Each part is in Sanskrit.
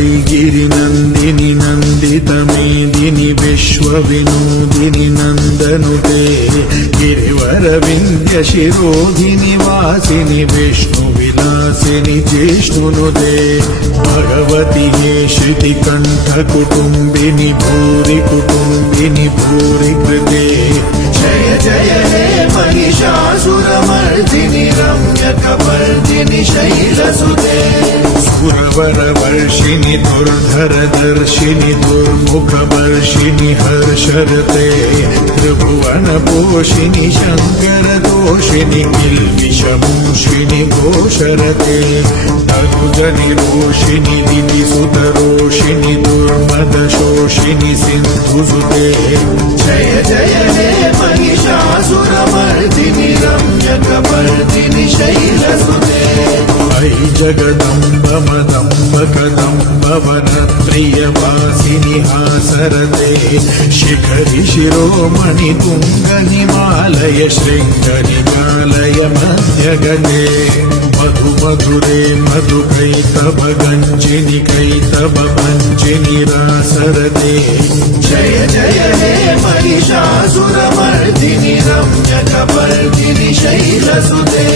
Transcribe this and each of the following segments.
ऐगिरिनन्दिनि नन्दितमेदिनि विश्वविनोदिनि नन्दनुते गिरिवरविन्द्यशिरोधिनि वासिनि विष्णुविलासिनि जिष्णुनुते भगवति हे श्रुतिकण्ठकुटुम्बिनि भूरि कुटुम्बिनि भूरि कृते जय जय हे महिषासुरमर्दिनि रम्यकपर्दिनि शैलसुते सुरवरवर्षिणि दुर्धरदर्शिनि दुर्मुखवर्षिणि हर्षरते त्रिभुवनपोषिणि शङ्करदोषिणि किल्बिषमूषिणि घोषरते तनुजनिरोषिणि दितिसुतरोषिणि दुर्मदशोषिणि सिन्धुसुते जय जय हे महिषासुरमर्दिनि रम्यकपर्दिनि शैलसुते ऐ जगदम्ब मदम्ब कदम्ब वनप्रियवासिनि हासरते शिखरि शिरोमणि तुङ्ग हिमालय शृङ्गनिकालय मध्यगते मधु मधुरे मधुकैतव गञ्जिनि कैतव भञ्जिनि रासरते जय जय हे महिषासुरमर्दिनि रम्यकपर्दिनि शैलसुते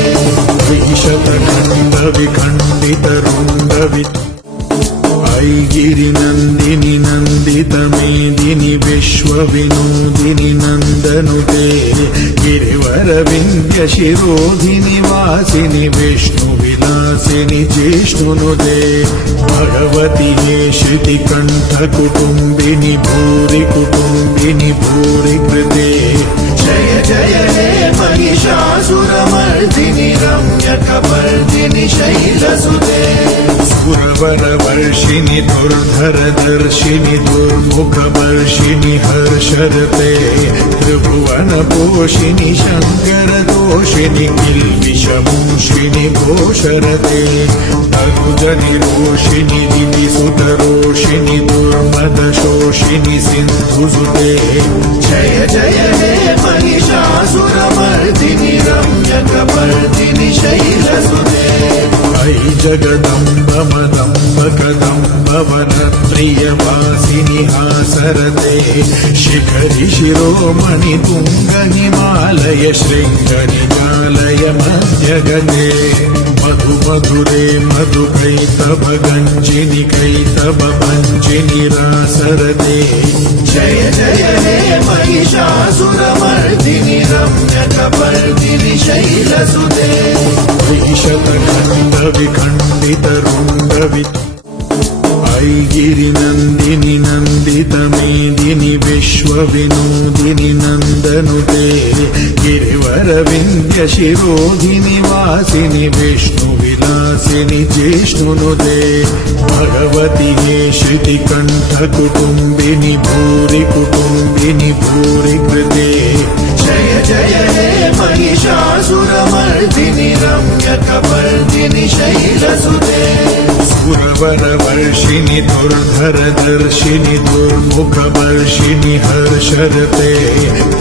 विखण्डितरुण्डवि ऐगिरिनन्दिनि नन्दितमेदिनि विश्वविनोदिनि नन्दनुते गिरिवरविन्द्यशिरोधिनि वासिनि विष्णुविलासिनि जिष्णुनुते भगवति हे श्रुतिकण्ठकुटुम्बिनि भूरि कुटुम्बिनि भूरि कृते जय जय हे महिषासुरमर्दिनि रम्यकपर्दिनि शैलसुते सुरवरवर्षिणि दुर्धरदर्शिनि दुर्मुखवर्षिणि हर्षरते त्रिभुवनपोषिणि शङ्करदोषिणि किल्बिषमूषिणि घोषरते तनुजनिरोषिणि दितिसुतरोषिणि दुर्मदशोषिनि सिन्धुसुते जय जय हे महिषासुरमर्दिनि रम्यकपर्दिनि शैलसुते ऐ जगदम्ब मदम्ब कदम्ब वनप्रियवासिनि हासरते शिखरि शिरोमणि तुङ्ग हिमालय शृङ्गनिकालय मध्यगते मधु मधुरे मधुकैतव गञ्जिनि कैतव भञ्जिनि रासरते जय जय हे महिषासुरमर्दिनि रम्यकपर्दिनि शैलसुते विखण्डितरुण्डवि ऐगिरिनन्दिनि नन्दितमेदिनि विश्वविनोदिनि नन्दनुते गिरिवरविन्द्यशिरोधिनि वासिनि विष्णुविलासिनि जिष्णुनुते भगवति हे श्रुतिकण्ठकुटुम्बिनि भूरि कुटुम्बिनि भूरि कृते जय जय हे महिषासुरमर्दिनि रम्यकपर्दिनि शैलसुते सुरवरवर्षिणि दुर्धरदर्शिनि दुर्मुखवर्षिणि हर्षरते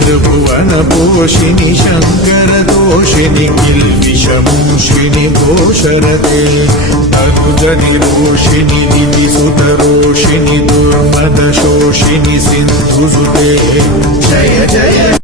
त्रिभुवनपोषिणि शङ्करदोषिणि किल्बिषमूषिणि घोषरते तनुजनिरोषिणि दितिसुतरोषिणि दुर्मदशोषिनि सिन्धुसुते जय जय